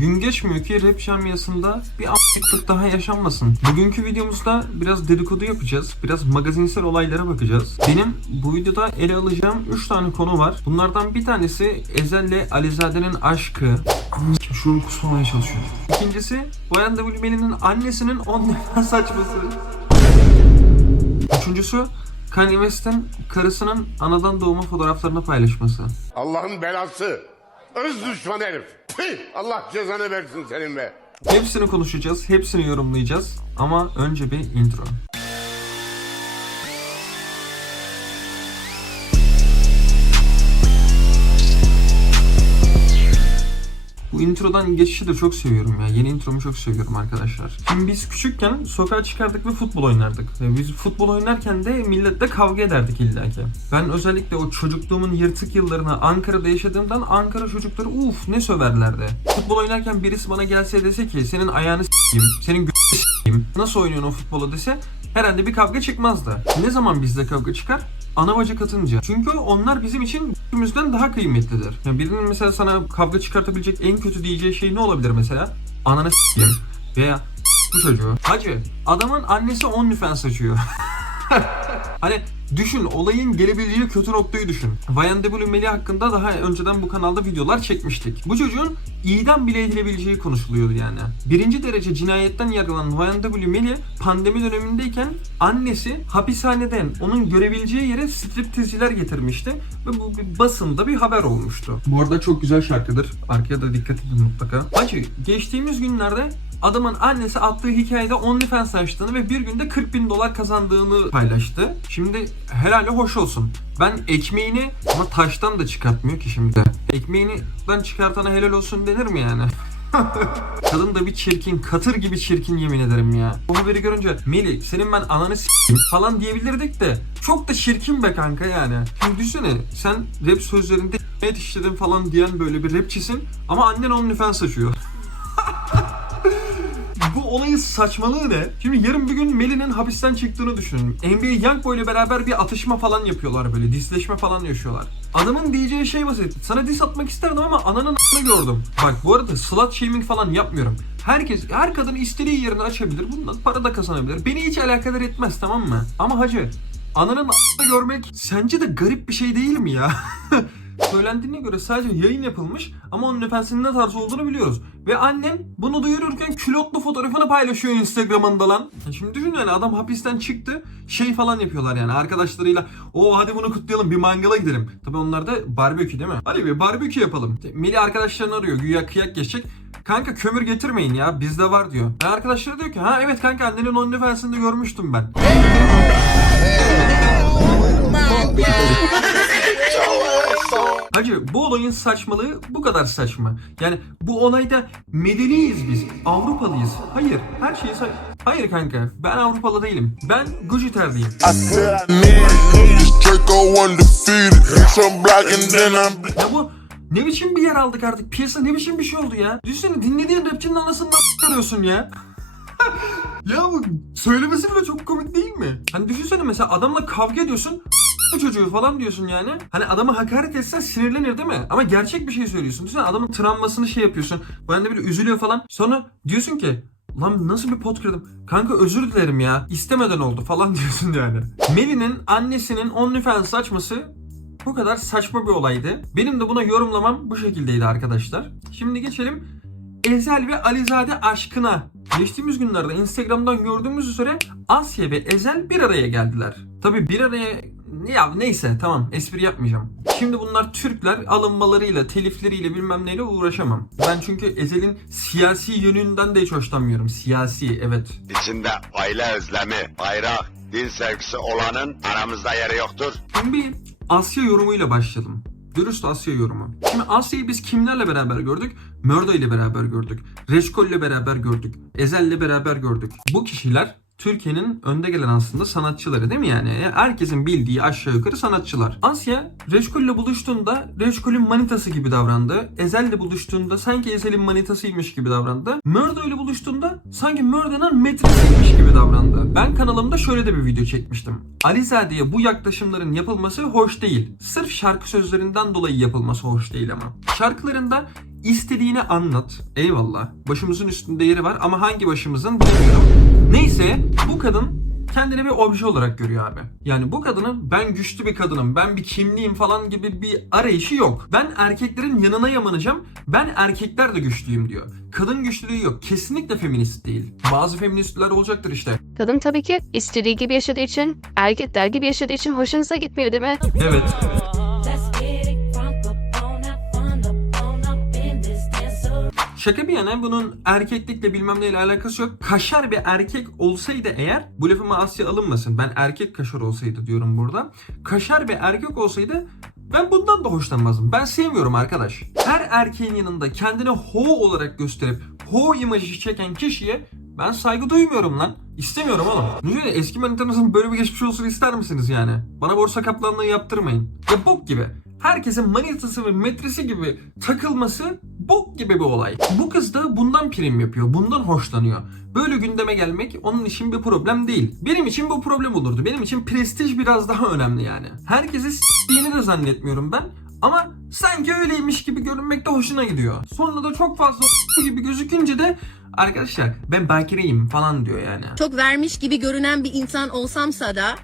Gün geçmiyor ki rap camiasında bir a**lık daha yaşanmasın. Bugünkü videomuzda biraz dedikodu yapacağız. Biraz magazinsel olaylara bakacağız. Benim bu videoda ele alacağım 3 tane konu var. Bunlardan bir tanesi Ezel'le Alizade'nin aşkı. Şunu kusmamaya çalışıyor. İkincisi Bayan W. Melih'in annesinin 10 defa saçması. Üçüncüsü Kanye West'in karısının anadan doğma fotoğraflarını paylaşması. Allah'ın belası. Öz düşman herif. Allah cezanı versin senin be. Hepsini konuşacağız, hepsini yorumlayacağız. Ama önce bir intro. Bu introdan geçişi de çok seviyorum ya. Yeni intromu çok seviyorum arkadaşlar. Şimdi biz küçükken sokağa çıkardık ve futbol oynardık. Biz futbol oynarken de milletle kavga ederdik illaki. Ben özellikle o çocukluğumun yırtık yıllarını Ankara'da yaşadığımdan Ankara çocukları uf ne söverlerdi. Futbol oynarken birisi bana gelse dese ki senin ayağını s**eyim, senin gö- s**eyim, nasıl oynuyorsun o futbolu dese herhalde bir kavga çıkmazdı. Ne zaman bizde kavga çıkar? ana bacı katınca. Çünkü onlar bizim için gücümüzden daha kıymetlidir. Yani birinin mesela sana kavga çıkartabilecek en kötü diyeceği şey ne olabilir mesela? Ananı s**eyim veya bu çocuğu. Hacı adamın annesi OnlyFans açıyor. hani düşün olayın gelebileceği kötü noktayı düşün. Vayan W Melih hakkında daha önceden bu kanalda videolar çekmiştik. Bu çocuğun idam bile edilebileceği konuşuluyordu yani. Birinci derece cinayetten yargılanan Vayan W Melih pandemi dönemindeyken annesi hapishaneden onun görebileceği yere striptizciler getirmişti ve bu bir basında bir haber olmuştu. Bu arada çok güzel şarkıdır. Arkaya da dikkat edin mutlaka. Hacı geçtiğimiz günlerde Adamın annesi attığı hikayede OnlyFans açtığını ve bir günde 40 bin dolar kazandığını paylaştı. Şimdi herhalde hoş olsun. Ben ekmeğini ama taştan da çıkartmıyor ki şimdi. Ekmeğinden çıkartana helal olsun denir mi yani? Kadın da bir çirkin, katır gibi çirkin yemin ederim ya. Bu haberi görünce Melih senin ben ananı s**eyim falan diyebilirdik de çok da çirkin be kanka yani. Şimdi düşünsene sen rap sözlerinde et işledin falan diyen böyle bir rapçisin ama annen OnlyFans açıyor. Bu olayın saçmalığı ne? Şimdi yarın bir gün Melih'in hapisten çıktığını düşünün. NBA Youngboy ile beraber bir atışma falan yapıyorlar böyle. Disleşme falan yaşıyorlar. Adamın diyeceği şey basit. Sana dis atmak isterdim ama ananın a**ını gördüm. Bak bu arada slut shaming falan yapmıyorum. Herkes, her kadın istediği yerini açabilir. Bundan para da kazanabilir. Beni hiç alakadar etmez tamam mı? Ama hacı ananın a**ını görmek sence de garip bir şey değil mi ya? Söylendiğine göre sadece yayın yapılmış ama onun nefesinin ne tarz olduğunu biliyoruz. Ve annen bunu duyururken külotlu fotoğrafını paylaşıyor Instagram'ında lan. Şimdi düşün yani adam hapisten çıktı şey falan yapıyorlar yani arkadaşlarıyla o hadi bunu kutlayalım bir mangala gidelim. Tabi onlar da barbekü değil mi? Hadi bir barbekü yapalım. Melih arkadaşlarını arıyor güya kıyak geçecek. Kanka kömür getirmeyin ya bizde var diyor. Ve arkadaşları diyor ki ha evet kanka annenin OnlyFans'ında görmüştüm ben. Hacı bu olayın saçmalığı bu kadar saçma. Yani bu olayda medeniyiz biz. Avrupalıyız. Hayır her şeyi say... Hayır kanka ben Avrupalı değilim. Ben Gujiter'deyim. I said I need this Draco undefeated. Some black and then I'm Ya bu ne biçim bir yer aldık artık? Piyasa ne biçim bir şey oldu ya? Düşünsene dinlediğin rapçinin anasını arıyorsun ya. ya bu söylemesi bile çok komik değil mi? Hani düşünsene mesela adamla kavga ediyorsun bu çocuğu falan diyorsun yani. Hani adamı hakaret etsen sinirlenir değil mi? Ama gerçek bir şey söylüyorsun. Düşünsene adamın travmasını şey yapıyorsun. Ben de böyle üzülüyor falan. Sonra diyorsun ki Lan nasıl bir pot kırdım? Kanka özür dilerim ya. İstemeden oldu falan diyorsun yani. Melih'in annesinin OnlyFans açması bu kadar saçma bir olaydı. Benim de buna yorumlamam bu şekildeydi arkadaşlar. Şimdi geçelim Ezel ve Alizade aşkına. Geçtiğimiz günlerde Instagram'dan gördüğümüz üzere Asya ve Ezel bir araya geldiler. Tabi bir araya ya neyse tamam espri yapmayacağım. Şimdi bunlar Türkler alınmalarıyla, telifleriyle bilmem neyle uğraşamam. Ben çünkü Ezel'in siyasi yönünden de hiç hoşlanmıyorum. Siyasi evet. İçinde aile özlemi, bayrak, din sevgisi olanın aramızda yeri yoktur. Şimdi bir Asya yorumuyla başlayalım. Dürüst Asya yorumu. Şimdi Asya'yı biz kimlerle beraber gördük? Mörda ile beraber gördük. Reşkol ile beraber gördük. Ezel ile beraber gördük. Bu kişiler Türkiye'nin önde gelen aslında sanatçıları değil mi yani? Herkesin bildiği aşağı yukarı sanatçılar. Asya Reşkol ile buluştuğunda Reşkol'ün manitası gibi davrandı. Ezel ile buluştuğunda sanki Ezel'in manitasıymış gibi davrandı. Mörda ile buluştuğunda sanki Mörda'nın metresiymiş gibi davrandı. Ben kanalımda şöyle de bir video çekmiştim. Alizade'ye bu yaklaşımların yapılması hoş değil. Sırf şarkı sözlerinden dolayı yapılması hoş değil ama. Şarkılarında istediğini anlat. Eyvallah. Başımızın üstünde yeri var ama hangi başımızın bilmiyorum. Neyse bu kadın kendini bir obje olarak görüyor abi. Yani bu kadının ben güçlü bir kadınım, ben bir kimliğim falan gibi bir arayışı yok. Ben erkeklerin yanına yamanacağım, ben erkekler de güçlüyüm diyor. Kadın güçlülüğü yok. Kesinlikle feminist değil. Bazı feministler olacaktır işte. Kadın tabii ki istediği gibi yaşadığı için, erkekler gibi yaşadığı için hoşunuza gitmiyor değil mi? Evet. Şaka bir yana bunun erkeklikle bilmem neyle alakası yok. Kaşar bir erkek olsaydı eğer, bu lafıma Asya alınmasın. Ben erkek kaşar olsaydı diyorum burada. Kaşar bir erkek olsaydı ben bundan da hoşlanmazdım. Ben sevmiyorum arkadaş. Her erkeğin yanında kendini ho olarak gösterip ho imajı çeken kişiye ben saygı duymuyorum lan. İstemiyorum oğlum. Düşünsene eski manitanızın böyle bir geçmiş olsun ister misiniz yani? Bana borsa kaplanlığı yaptırmayın. Ya bok gibi. Herkesin manitası ve metresi gibi takılması bok gibi bir olay. Bu kız da bundan prim yapıyor. Bundan hoşlanıyor. Böyle gündeme gelmek onun için bir problem değil. Benim için bu problem olurdu. Benim için prestij biraz daha önemli yani. Herkesi s**tiğini de zannetmiyorum ben. Ama sanki öyleymiş gibi görünmek de hoşuna gidiyor. Sonra da çok fazla gibi gözükünce de arkadaşlar ben bakireyim falan diyor yani. çok vermiş gibi görünen bir insan olsamsa da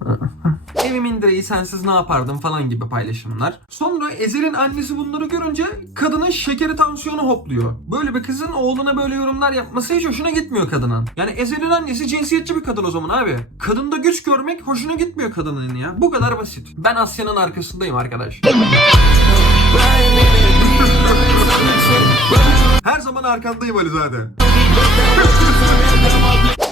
Evimin direği sensiz ne yapardım falan gibi paylaşımlar. Sonra Ezer'in annesi bunları görünce kadının şekeri tansiyonu hopluyor. Böyle bir kızın oğluna böyle yorumlar yapması hiç hoşuna gitmiyor kadının. Yani Ezer'in annesi cinsiyetçi bir kadın o zaman abi. Kadında güç görmek hoşuna gitmiyor kadının ya. Bu kadar basit. Ben Asya'nın arkasındayım arkadaş. Her zaman arkandayım Alizade.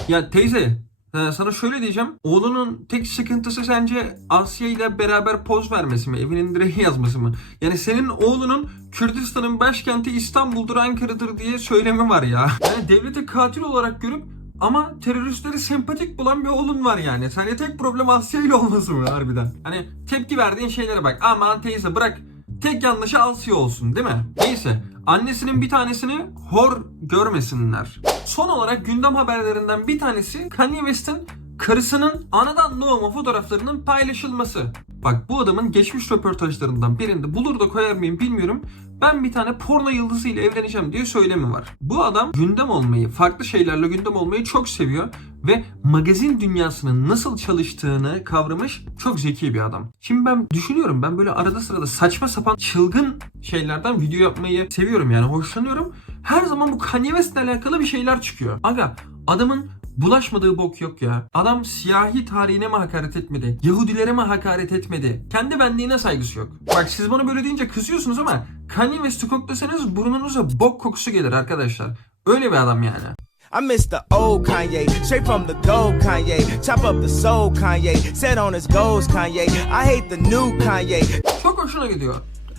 ya teyze ee, sana şöyle diyeceğim. Oğlunun tek sıkıntısı sence Asya ile beraber poz vermesi mi? Evinin direği yazması mı? Yani senin oğlunun Kürdistan'ın başkenti İstanbul'dur, Ankara'dır diye söylemi var ya. Yani devleti katil olarak görüp ama teröristleri sempatik bulan bir oğlun var yani. Sence tek problem Asya ile olması mı harbiden? Hani tepki verdiğin şeylere bak. Aman teyze bırak. Tek yanlışı Asya olsun değil mi? Neyse. Annesinin bir tanesini hor görmesinler. Son olarak gündem haberlerinden bir tanesi Kanye West'in karısının anadan doğma fotoğraflarının paylaşılması. Bak bu adamın geçmiş röportajlarından birinde bulur da koyar mıyım bilmiyorum. Ben bir tane porno yıldızı ile evleneceğim diye söylemi var. Bu adam gündem olmayı, farklı şeylerle gündem olmayı çok seviyor ve magazin dünyasının nasıl çalıştığını kavramış çok zeki bir adam. Şimdi ben düşünüyorum ben böyle arada sırada saçma sapan çılgın şeylerden video yapmayı seviyorum yani hoşlanıyorum. Her zaman bu Kanye West'le alakalı bir şeyler çıkıyor. Aga adamın bulaşmadığı bok yok ya. Adam siyahi tarihine mi hakaret etmedi? Yahudilere mi hakaret etmedi? Kendi benliğine saygısı yok. Bak siz bana böyle deyince kızıyorsunuz ama Kanye West'i koklasanız burnunuza bok kokusu gelir arkadaşlar. Öyle bir adam yani. I miss the old Kanye, straight from the gold Kanye. Chop up the soul Kanye, set on his goals Kanye. I hate the new Kanye. Çok hoşuna gidiyor.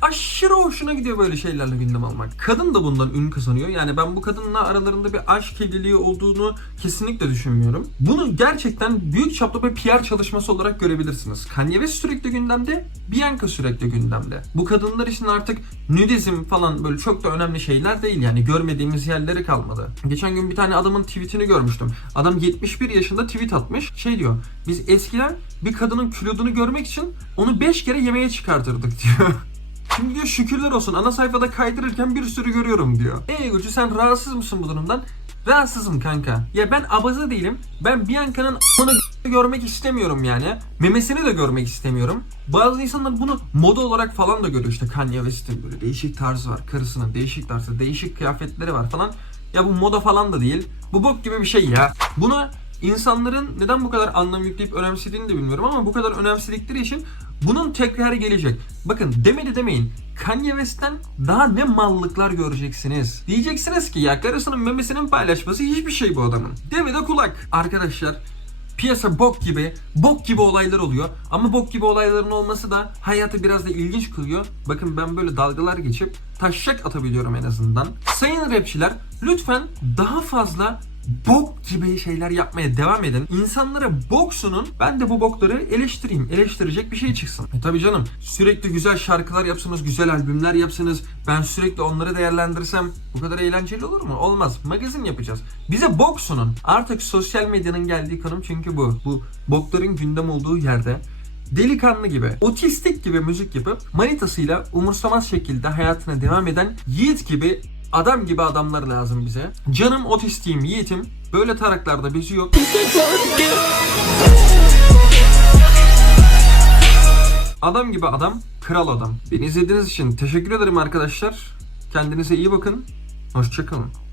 Aşırı hoşuna gidiyor böyle şeylerle gündem almak. Kadın da bundan ün kazanıyor. Yani ben bu kadınla aralarında bir aşk evliliği olduğunu kesinlikle düşünmüyorum. Bunu gerçekten büyük çaplı bir PR çalışması olarak görebilirsiniz. Kanye West sürekli gündemde, Bianca sürekli gündemde. Bu kadınlar için artık nudizm falan böyle çok da önemli şeyler değil yani. Görmediğimiz yerleri kalmadı. Geçen gün bir tane adamın tweetini görmüştüm. Adam 71 yaşında tweet atmış. Şey diyor, biz eskiden bir kadının kilodunu görmek için onu 5 kere yemeğe çıkartırdık diyor. Şimdi diyor şükürler olsun ana sayfada kaydırırken bir sürü görüyorum diyor. Ey Gucu sen rahatsız mısın bu durumdan? Rahatsızım kanka. Ya ben abaza değilim. Ben Bianca'nın a**ını görmek istemiyorum yani. Memesini de görmek istemiyorum. Bazı insanlar bunu moda olarak falan da görüyor işte Kanye West'in böyle değişik tarzı var. Karısının değişik tarzı, değişik kıyafetleri var falan. Ya bu moda falan da değil. Bu bok gibi bir şey ya. Buna insanların neden bu kadar anlam yükleyip önemsediğini de bilmiyorum ama bu kadar önemsedikleri için bunun tekrarı gelecek. Bakın demedi demeyin. Kanye West'ten daha ne mallıklar göreceksiniz. Diyeceksiniz ki ya karısının memesinin paylaşması hiçbir şey bu adamın. Deme de kulak. Arkadaşlar piyasa bok gibi, bok gibi olaylar oluyor. Ama bok gibi olayların olması da hayatı biraz da ilginç kılıyor. Bakın ben böyle dalgalar geçip taşşak atabiliyorum en azından. Sayın rapçiler lütfen daha fazla bok gibi şeyler yapmaya devam edin. İnsanlara bok sunun. Ben de bu bokları eleştireyim. Eleştirecek bir şey çıksın. E tabi canım sürekli güzel şarkılar yapsanız, güzel albümler yapsanız ben sürekli onları değerlendirsem bu kadar eğlenceli olur mu? Olmaz. Magazin yapacağız. Bize bok sunun. Artık sosyal medyanın geldiği konum çünkü bu. Bu bokların gündem olduğu yerde delikanlı gibi, otistik gibi müzik yapıp manitasıyla umursamaz şekilde hayatına devam eden Yiğit gibi adam gibi adamlar lazım bize. Canım otistiyim Yiğit'im. Böyle taraklarda bizi yok. Adam gibi adam, kral adam. Beni izlediğiniz için teşekkür ederim arkadaşlar. Kendinize iyi bakın. Hoşçakalın.